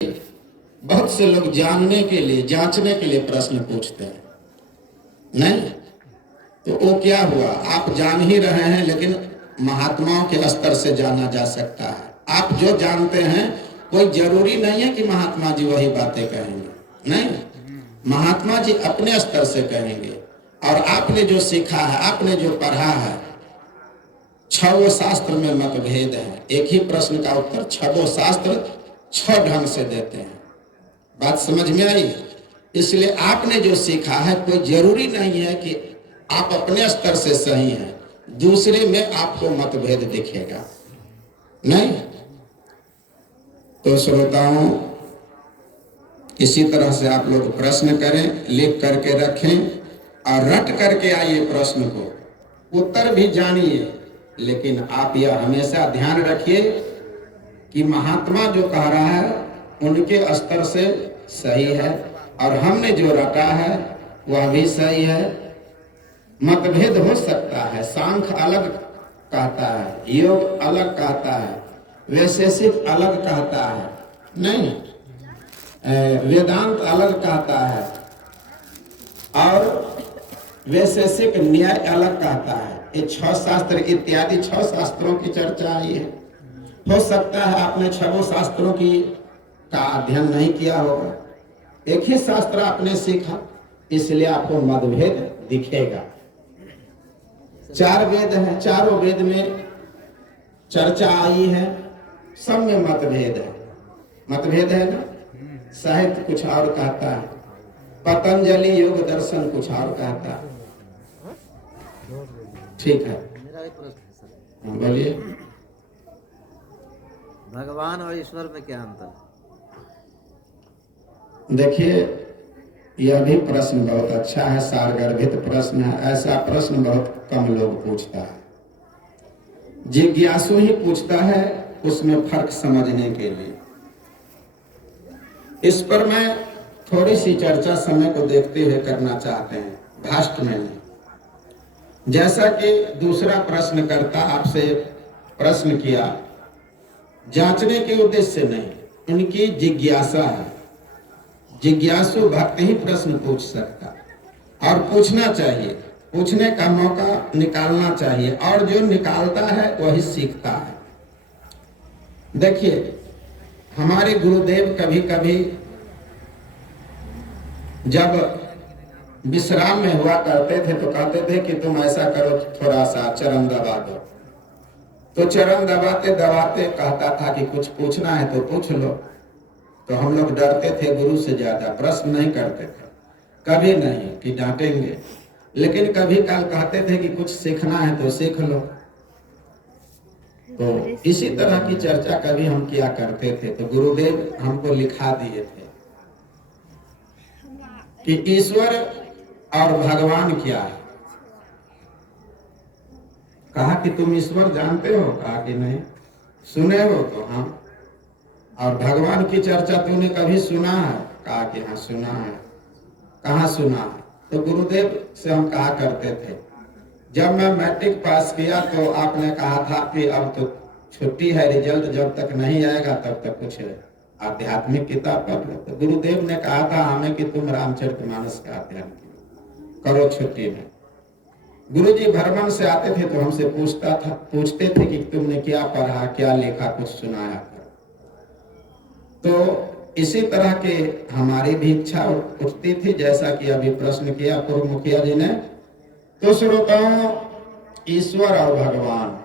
बहुत से लोग जानने के लिए, जांचने के लिए प्रश्न पूछते हैं। नहीं तो वो क्या हुआ, आप जान ही रहे हैं, लेकिन महात्माओं के स्तर से जाना जा सकता है। आप जो जानते हैं कोई जरूरी नहीं है कि महात्मा जी वही बातें कहेंगे, नहीं, महात्मा जी अपने स्तर से कहेंगे। और आपने जो सीखा है, आपने जो पढ़ा है, छह शास्त्र में मतभेद है, एक ही प्रश्न का उत्तर छह शास्त्र छह ढंग से देते हैं। बात समझ में आई? इसलिए आपने जो सीखा है कोई जरूरी नहीं है कि आप अपने स्तर से सही हैं, दूसरे में आपको मतभेद दिखेगा, नहीं। तो श्रोताओं, इसी तरह से आप लोग प्रश्न करें, लिख करके रखें और रट करके आइए प्रश्न को, उत्तर भी जानिए। लेकिन आप यह हमेशा ध्यान रखिए कि महात्मा जो कह रहा है उनके स्तर से सही है और हमने जो रटा है वह भी सही है। मतभेद हो सकता है, सांख्य अलग कहता है, योग अलग कहता है, वैशेषिक अलग कहता है, नहीं, वेदांत अलग कहता है और वैशेषिक न्याय अलग कहता है। ये छह शास्त्र इत्यादि छह शास्त्रों की चर्चा आई है। हो सकता है आपने छह शास्त्रों की का अध्ययन नहीं किया होगा, एक ही शास्त्र आपने सीखा, इसलिए आपको मतभेद दिखेगा। चार वेद हैं, चारों वेद में चर्चा आई है, सब में मतभेद है। मतभेद है ना, साहित्य कुछ और कहता है, पतंजलि योग दर्शन कुछ और कहता है। ठीक है, मेरा एक प्रश्न है सर, बोलिए। भगवान और ईश्वर में क्या अंतर है? देखिए, यह भी प्रश्न बहुत अच्छा है, सारगर्भित प्रश्न है। ऐसा प्रश्न बहुत कम लोग पूछता है, जिज्ञासु ही पूछता है, उसमें फर्क समझने के लिए। इस पर मैं थोड़ी सी चर्चा समय को देखते हुए करना चाहते हैं, भाष्ट में नहीं। जैसा कि दूसरा प्रश्नकर्ता आपसे प्रश्न किया, जांचने के उद्देश्य से नहीं, उनकी जिज्ञासा है। जिज्ञासु भक्त ही प्रश्न पूछ सकता और पूछना चाहिए, पूछने का मौका निकालना चाहिए, और जो निकालता है वही सीखता है। देखिए, हमारे गुरुदेव कभी कभी जब विश्राम में हुआ करते थे तो कहते थे कि तुम ऐसा करो, थोड़ा सा चरण दबा दो। तो चरण दबाते दबाते कहता था कि कुछ पूछना है तो पूछ लो। तो हम लोग डरते थे गुरु से ज्यादा, प्रश्न नहीं करते थे, कभी नहीं कि डांटेंगे, लेकिन कभी काल कहते थे कि कुछ सीखना है तो सीख लो। तो इसी तरह की चर्चा कभी हम किया करते थे। तो गुरुदेव हमको लिखा दिए थे कि ईश्वर और भगवान क्या है। कहा कि तुम ईश्वर जानते हो? कहा कि नहीं। सुने हो? तो हाँ। और भगवान की चर्चा तूने कभी सुना है? कहा कि हाँ सुना है। कहाँ सुना है? तो गुरुदेव से हम कहा करते थे, जब मैं मैट्रिक पास किया तो आपने कहा था कि अब तो छुट्टी है, रिजल्ट जब तक नहीं आएगा तब तक कुछ आध्यात्मिक किताब पढ़ लो। तो गुरुदेव ने कहा था हमें कि तुम रामचरितमानस का अध्ययन करो छुट्टी में। गुरुजी भ्रमण से आते थे तो हमसे पूछते थे कि तुमने क्या पढ़ा, क्या लिखा, कुछ सुनाया। तो इसी तरह के हमारी भी इच्छा उठती थी, जैसा कि अभी प्रश्न किया पूर्व मुखिया जी ने। तो श्रोताओं, ईश्वर और भगवान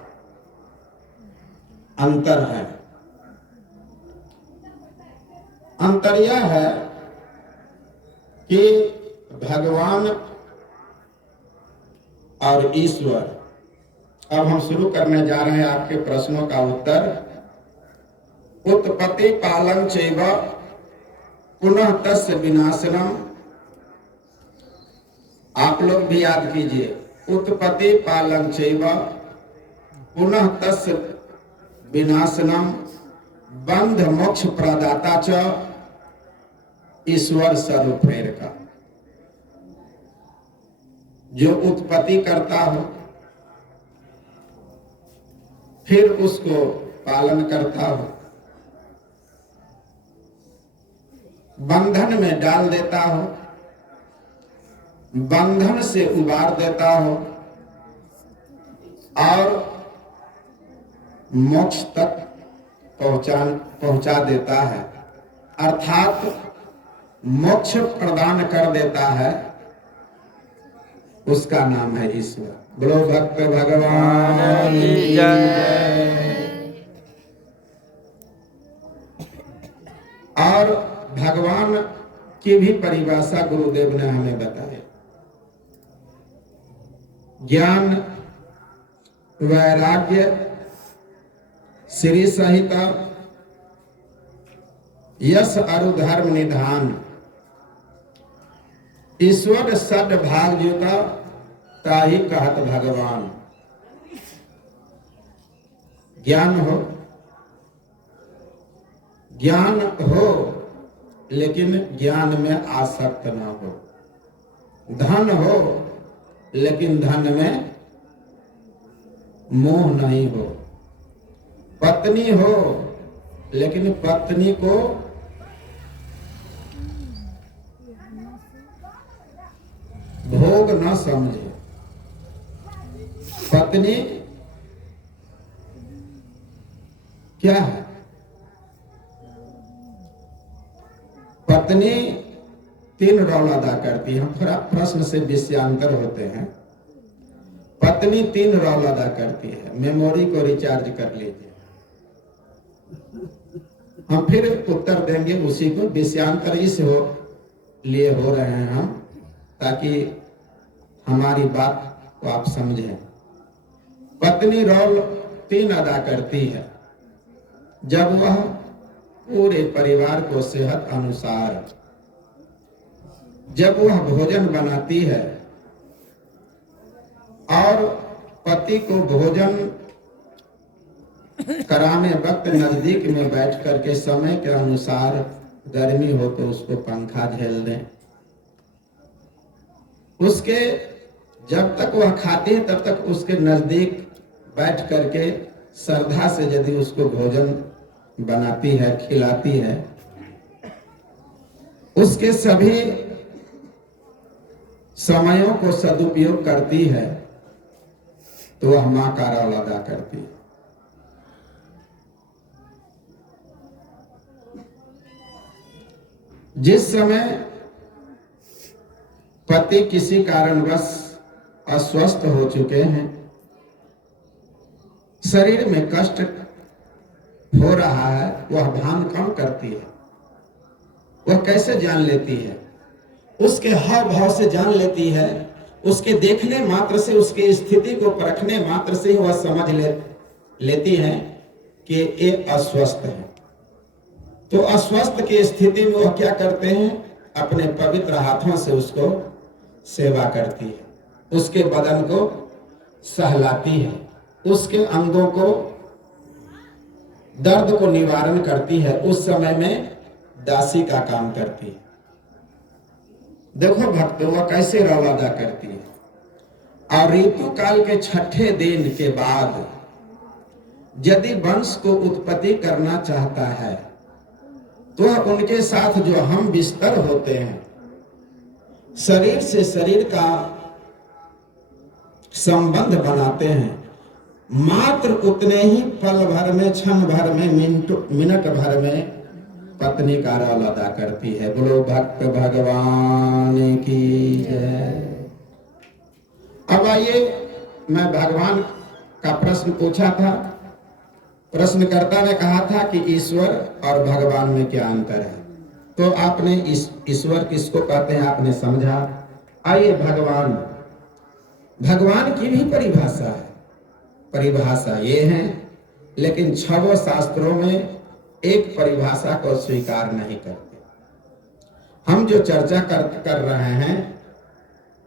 अंतर है। अंतर यह है कि भगवान और ईश्वर, अब हम शुरू करने जा रहे हैं आपके प्रश्नों का उत्तर। उत्पत्ति पालन चैव पुनः तस्य विनाशनम। आप लोग भी याद कीजिए, उत्पत्ति पालन चैव पुनः तस्य विनाशनम बंध मोक्ष प्रदाता च ईश्वर सर्वप्रेरका। जो उत्पत्ति करता हो, फिर उसको पालन करता हो, बंधन में डाल देता हो, बंधन से उबार देता हो और मोक्ष तक पहुंचा देता है, अर्थात मोक्ष प्रदान कर देता है, उसका नाम है ईश्वर। बोलो भक्त भगवान की जय। और भगवान की भी परिभाषा गुरुदेव ने हमें बताई। ज्ञान, वैराग्य, श्री सहिता, यश अरु धर्म निधान, ईश्वर सद भाग जुता ताही कहत भगवान। ज्ञान हो, ज्ञान हो लेकिन ज्ञान में आसक्त ना हो, धन हो लेकिन धन में मोह नहीं हो, पत्नी हो लेकिन पत्नी को भोग न समझे। पत्नी क्या है? पत्नी 3 रोल अदा करती है। हम थोड़ा प्रश्न से विषयांतर होते हैं। पत्नी 3 रोल अदा करती है। मेमोरी को रिचार्ज कर लीजिए, हम फिर उत्तर देंगे उसी को। विषयांतर इस लिए हो रहे हैं हम, ताकि हमारी बात को आप समझें। पत्नी रोल 3 अदा करती है। जब वह पूरे परिवार को सेहत अनुसार जब वह भोजन बनाती है और पति को भोजन कराने वक्त नजदीक में बैठ करके समय के अनुसार, गर्मी हो तो उसको पंखा झेल दें, उसके जब तक वह खाती है तब तक उसके नजदीक बैठ करके श्रद्धा से यदि उसको भोजन बनाती है, खिलाती है, उसके सभी समयों को सदुपयोग करती है, तो वह मां का रोल अदा करती है। जिस समय पति किसी कारणवश अस्वस्थ हो चुके हैं, शरीर में कष्ट हो रहा है, वह भान कम करती है। वह कैसे जान लेती है? उसके हाव भाव से जान लेती है। उसके देखने मात्र से, उसकी स्थिति को परखने मात्र से वह समझ लेती है कि ये अस्वस्थ है। तो अस्वस्थ की स्थिति में वह क्या करते हैं? अपने पवित्र हाथों से उसको सेवा करती है, उसके बदन को सहलाती है, उसके अंगों को, दर्द को निवारण करती है। उस समय में दासी का काम करती है। देखो भक्तों, वह कैसे रोल अदा करती है। और ऋतु काल के 6ठे दिन के बाद यदि वंश को उत्पत्ति करना चाहता है तो वह उनके साथ जो हम बिस्तर होते हैं, शरीर से शरीर का संबंध बनाते हैं। मात्र उतने ही पल भर में, क्षण भर में, मिनट भर में पत्नी का रोल अदा करती है। बोलो भक्त भगवान की जय। अब आइए, मैं भगवान का प्रश्न पूछा था। प्रश्नकर्ता ने कहा था कि ईश्वर और भगवान में क्या अंतर है। तो आपने ईश्वर किसको कहते हैं आपने समझा। आइए, भगवान की भी परिभाषा है। परिभाषा ये है, लेकिन 6 शास्त्रों में एक परिभाषा को स्वीकार नहीं करते। हम जो चर्चा कर रहे हैं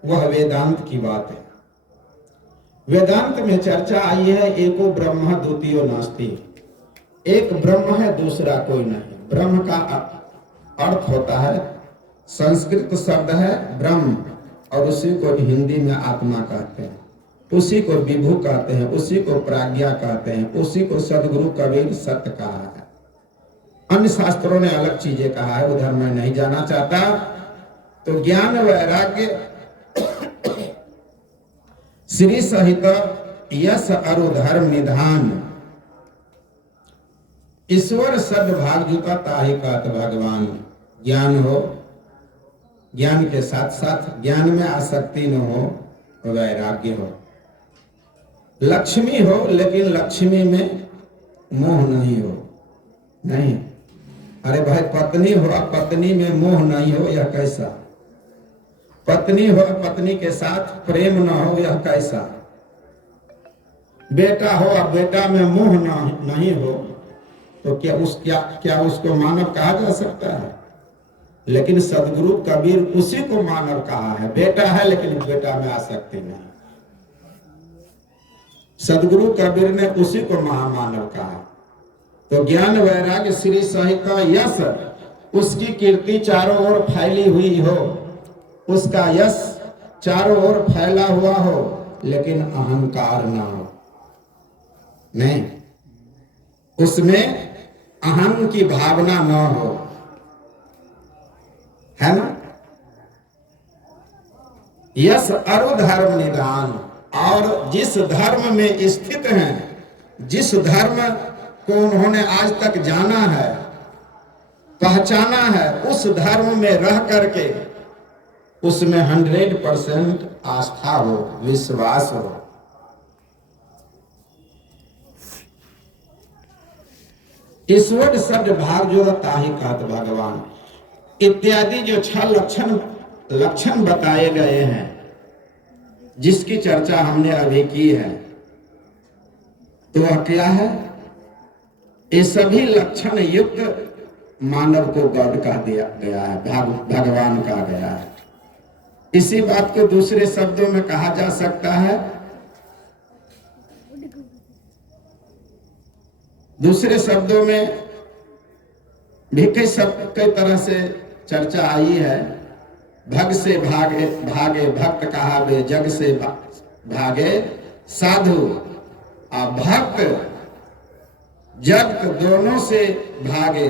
वह वेदांत की बात है। वेदांत में चर्चा आई है, एको ब्रह्म द्वितीयो नास्ति। एक ब्रह्म है, दूसरा कोई नहीं। ब्रह्म का अर्थ होता है, संस्कृत शब्द है ब्रह्म, और उसी को हिंदी में आत्मा कहते हैं, उसी को विभु कहते हैं, उसी को प्राज्ञा कहते हैं, उसी को सदगुरु कबीर सत्य कहा है। अन्य शास्त्रों ने अलग चीजें कहा है, उधर मैं नहीं जाना चाहता। तो ज्ञान वैराग्य श्री सहित यश अरु धर्म निधान ईश्वर सद्भाग जुता ताहि कात भगवान। ज्ञान हो, ज्ञान के साथ साथ ज्ञान में आसक्ति न हो, वैराग्य हो, लक्ष्मी हो लेकिन लक्ष्मी में मोह नहीं हो। नहीं, अरे भाई पत्नी हो, पत्नी में मोह नहीं हो, यह कैसा? पत्नी हो, पत्नी के साथ प्रेम न हो, यह कैसा? बेटा हो, अब बेटा में मोह नहीं हो, तो क्या उसको मानव कहा जा सकता है? लेकिन सदगुरु कबीर उसी को मानव कहा है। बेटा है लेकिन बेटा में आसक्ति नहीं। सदगुरु कबीर ने उसी को महामानव कहा। तो ज्ञान वैराग्य श्री सहित यश, उसकी कीर्ति चारों ओर फैली हुई हो, उसका यश चारों ओर फैला हुआ हो, लेकिन अहंकार ना हो। नहीं, उसमें अहम की भावना न हो, है ना? यश अरु धर्म निदान, और जिस धर्म में स्थित हैं, जिस धर्म को उन्होंने आज तक जाना है, पहचाना है, उस धर्म में रह करके उसमें 100% आस्था हो, विश्वास हो। ईश्वर शब्द भाग जो ताहि कात भगवान इत्यादि जो 6 लक्षण बताए गए हैं, जिसकी चर्चा हमने अभी की है, तो वह क्या है? ये सभी लक्षण युक्त मानव को गॉड कहा दिया गया है, भगवान कहा गया है। इसी बात को दूसरे शब्दों में कहा जा सकता है, दूसरे शब्दों में भी कई तरह से चर्चा आई है। भग से भागे भागे भक्त कहावे, जग से भागे साधु। और भक्त जग दोनों से भागे,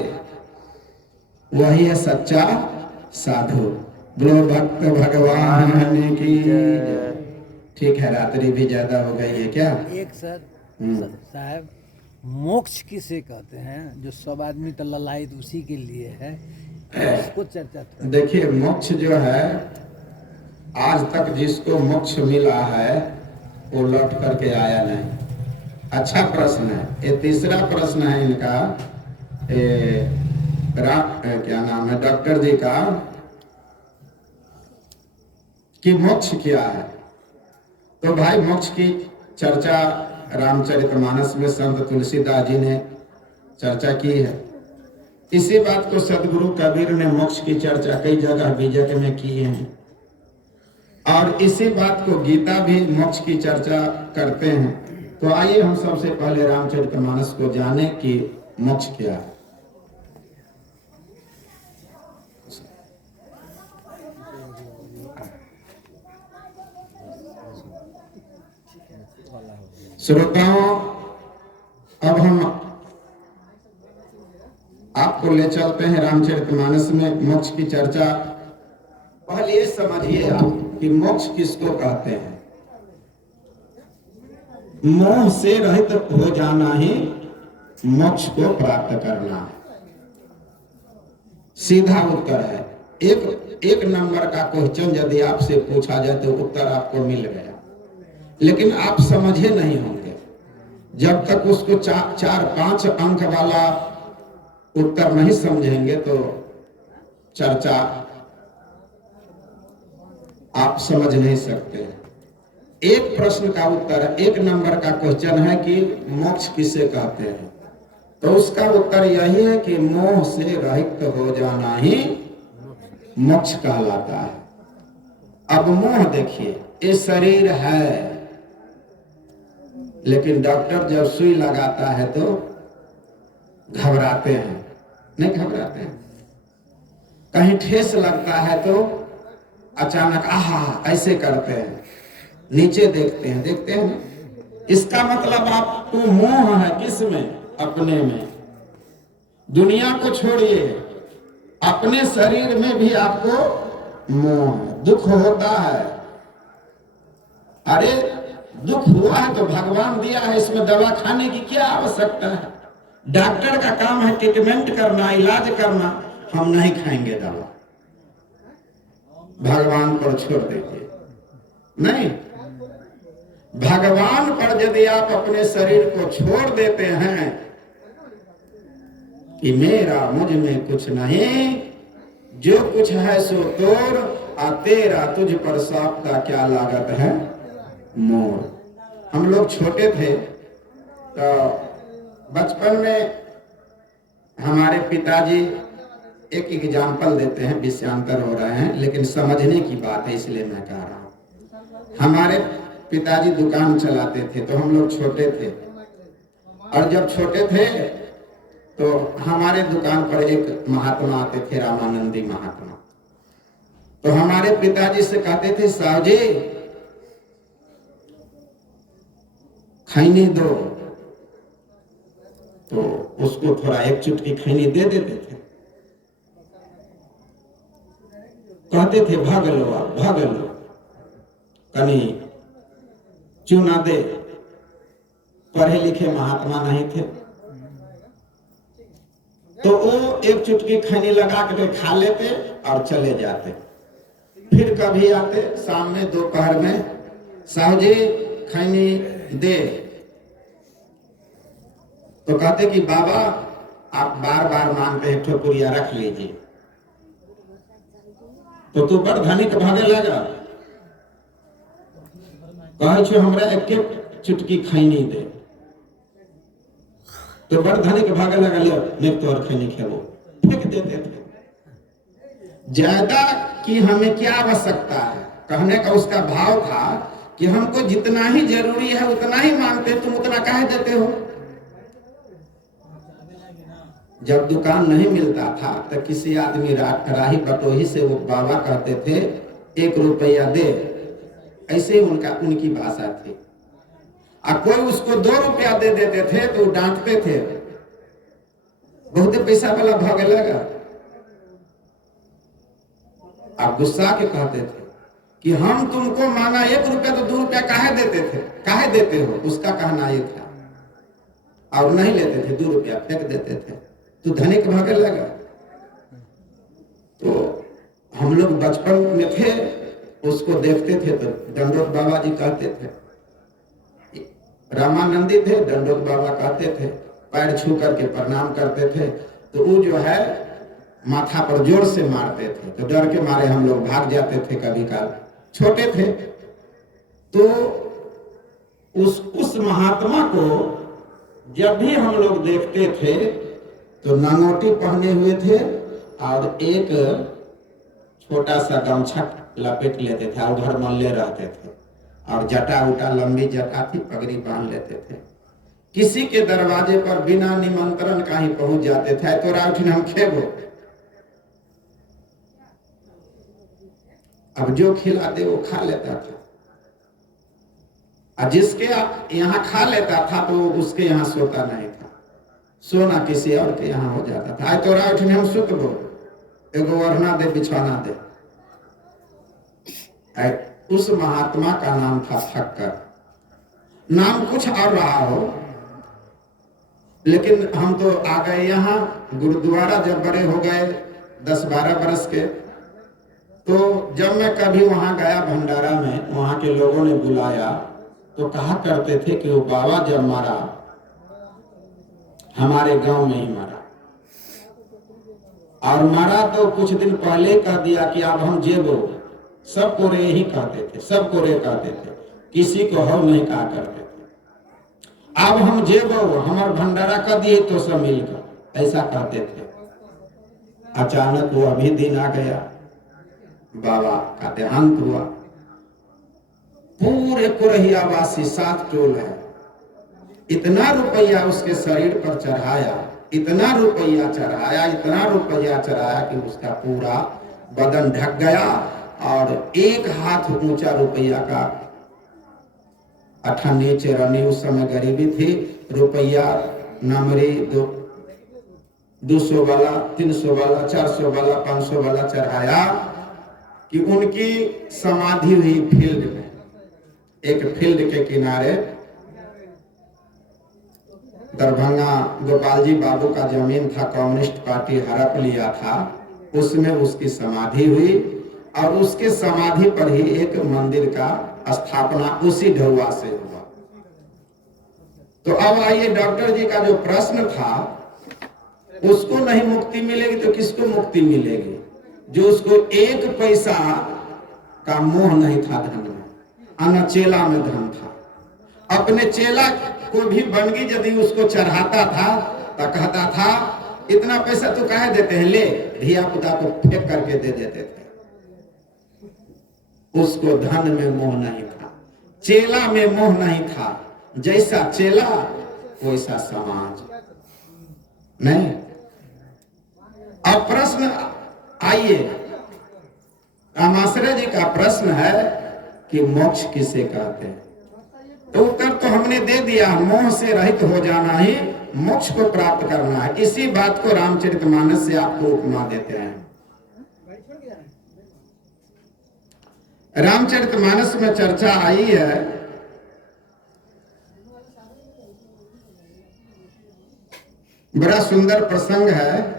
वही है सच्चा साधु। बोलो भक्त भगवान की। ठीक है, रात्रि भी ज्यादा हो गई है क्या? एक सर साहब, मोक्ष किसे कहते हैं? जो सब आदमी तो ललायत उसी के लिए है, उसको चर्चा। देखिए, मोक्ष जो है, आज तक जिसको मोक्ष मिला है वो लौट करके आया नहीं। अच्छा प्रश्न है। ये तीसरा प्रश्न है इनका, क्या नाम है डॉक्टर जी का, कि मोक्ष क्या है। तो भाई, मोक्ष की चर्चा रामचरितमानस में संत तुलसीदास जी ने चर्चा की है। इसी बात को सदगुरु कबीर ने मोक्ष की चर्चा कई जगह बीजक में की है, और इसी बात को गीता भी मोक्ष की चर्चा करते हैं। तो आइए हम सबसे पहले रामचरितमानस को जाने कि मोक्ष क्या है। श्रोताओं, अब हम आपको ले चलते हैं रामचरितमानस में मोक्ष की चर्चा। पहले ये समझिए आप कि मोक्ष किसको कहते हैं। मोह से रहित हो जाना ही मोक्ष को प्राप्त करना है। सीधा उत्तर है। एक नंबर का क्वेश्चन यदि आपसे पूछा जाए तो उत्तर आपको मिल गया, लेकिन आप समझे नहीं होंगे। जब तक उसको 4-5 अंक वाला उत्तर नहीं समझेंगे तो चर्चा आप समझ नहीं सकते। एक प्रश्न का उत्तर है, 1 नंबर का क्वेश्चन है कि मोक्ष किसे कहते हैं। तो उसका उत्तर यही है कि मोह से रहित हो जाना ही मोक्ष कहलाता है। अब मोह देखिए, ये शरीर है, लेकिन डॉक्टर जब सुई लगाता है तो घबराते हैं, नहीं घबराते हैं। कहीं ठेस लगता है तो अचानक आहा ऐसे करते हैं, नीचे देखते हैं ना। इसका मतलब आपको मोह है किस में? अपने में। दुनिया को छोड़िए, अपने शरीर में भी आपको मोह है, दुख होता है। अरे दुख हुआ है तो भगवान दिया है, इसमें दवा खाने की क्या आवश्यकता है? डॉक्टर का काम है ट्रीटमेंट करना, इलाज करना। हम नहीं खाएंगे दवा, भगवान पर छोड़ दीजिए। नहीं, भगवान पर यदि आप अपने शरीर को छोड़ देते हैं कि मेरा मुझ में कुछ नहीं, जो कुछ है सो तोर, और तेरा तुझ पर सांप का क्या लागत है मोर। हम लोग छोटे थे तो बचपन में हमारे पिताजी एक एग्जाम्पल देते हैं, विषयांतर हो रहे हैं लेकिन समझने की बात है इसलिए मैं कह रहा हूं। हमारे पिताजी दुकान चलाते थे तो हम लोग छोटे थे, और जब छोटे थे तो हमारे दुकान पर एक महात्मा आते थे, रामानंदी महात्मा। तो हमारे पिताजी से कहते थे, साहब जी खैनी दो, तो उसको थोड़ा एक चुटकी खैनी दे देते थे। कहते थे भाग लो आप, भाग लो, कहीं चूना दे। पढ़े लिखे महात्मा नहीं थे, तो वो एक चुटकी खैनी लगा कर खा लेते और चले जाते। फिर कभी आते शाम में, दोपहर में, साहब जी खैनी दे। तो कहते कि बाबा आप बार बार मांगते हैं, ठोकुरिया रख लीजिए। तो तू बड़ धनिक भागे लगा, कहे छो हमरा एक चुटकी खैनी दे। तो बड़ धनिक भागे लगा, ले मैं तो और खैनी खेबो, फेंक देते थे। ज्यादा की हमें क्या आवश्यकता है? कहने का उसका भाव था कि हमको जितना ही जरूरी है उतना ही मांगते, तुम उतना काहे देते हो? जब दुकान नहीं मिलता था तो किसी आदमी राही बटोही से वो बाबा कहते थे 1 रुपया दे, ऐसे उनकी भाषा थी। और कोई उसको 2 रुपया दे देते थे तो डांटते थे, बहुत पैसा वाला भागे लगा। आप गुस्सा के कहते थे कि हम तुमको माना 1 रुपया तो 2 रुपया काहे देते थे, काहे देते हो? उसका कहना ये था, और नहीं लेते थे, 2 रुपया फेंक देते थे। तो धनिक भागे लगा। तो हम लोग बचपन में थे, उसको देखते थे तो दंडोत बाबा जी कहते थे, रामानंदी थे, दंडोत बाबा कहते थे, पैर छू करके प्रणाम करते थे। तो वो जो है माथा पर जोर से मारते थे, तो डर के मारे हम लोग भाग जाते थे। कभी काल छोटे थे तो उस महात्मा को जब भी हम लोग देखते थे तो नंगोटी पहने हुए थे और एक छोटा सा गमछा लपेट लेते थे और घर मल्ले रहते थे, और जटा उटा लंबी जटा थी, पगड़ी बांध लेते थे। किसी के दरवाजे पर बिना निमंत्रण कहीं पहुंच जाते थे, तो राउठिन हम खेबो। अब जो खिलाते वो खा लेता था, और जिसके यहाँ खा लेता था तो उसके यहाँ सोता नहीं था, सोना किसी और के यहाँ हो जाता था। तो राउठिन हम सुतबो, एगो वरना दे, बिछवाना दे। उस महात्मा का नाम था ठक्कर। नाम कुछ और रहा हो, लेकिन हम तो आ गए यहाँ गुरुद्वारा जब बड़े हो गए 10-12 बरस के। तो जब मैं कभी वहां गया भंडारा में, वहां के लोगों ने बुलाया तो कहा करते थे कि वो बाबा जब मरा हमारे गांव में ही मरा, और मरा तो कुछ दिन पहले कह दिया कि अब हम जेबो। सब कोरे ही कहते थे, सब कोरे कहते थे, किसी को हम नहीं कहा करते थे। अब हम जेबो, हमार भंडारा कर दिए तो सब मिलकर, ऐसा कहते थे। अचानक वो अभी दिन आ गया, बाबा का देहांत हुआ। पूरे कुरहियावासी 7 टोल है, इतना रुपया उसके शरीर पर चढ़ाया, इतना रुपया चढ़ाया, इतना रुपया चढ़ाया कि उसका पूरा बदन ढक गया, और 1 हाथ ऊंचा रुपया का अठन्नी चरनी, उस समय गरीबी थी, रुपया नमरी 2 200 वाला, 300 वाला, 400 वाला, 500 वाला चढ़ाया कि उनकी समाधि हुई फील्ड में, एक फील्ड के किनारे। दरभंगा गोपाल जी बाबू का जमीन था, कम्युनिस्ट पार्टी हड़प लिया था, उसमें उसकी समाधि हुई और उसके समाधि पर ही एक मंदिर का स्थापना उसी ढौआ से हुआ। तो अब आइए, डॉक्टर जी का जो प्रश्न था, उसको नहीं मुक्ति मिलेगी तो किसको मुक्ति मिलेगी? जो उसको 1 पैसा का मोह नहीं था धन में, अन्य चेला में धन था। अपने चेला को भी बनगी यदि उसको चढ़ाता था तो कहता था इतना पैसा तो काहे देते हैं, ले, धिया पुता को फेंक करके दे देते थे। उसको धन में मोह नहीं था, चेला में मोह नहीं था। जैसा चेला वैसा समाज नहीं। अब प्रश्न आइए, रामाश्रय जी का प्रश्न है कि मोक्ष किसे कहते हैं? तो उत्तर तो हमने दे दिया, मोह से रहित हो जाना ही मोक्ष को प्राप्त करना है। इसी बात को रामचरितमानस से आपको उपमा देते हैं। रामचरितमानस में चर्चा आई है बड़ा सुंदर प्रसंग है।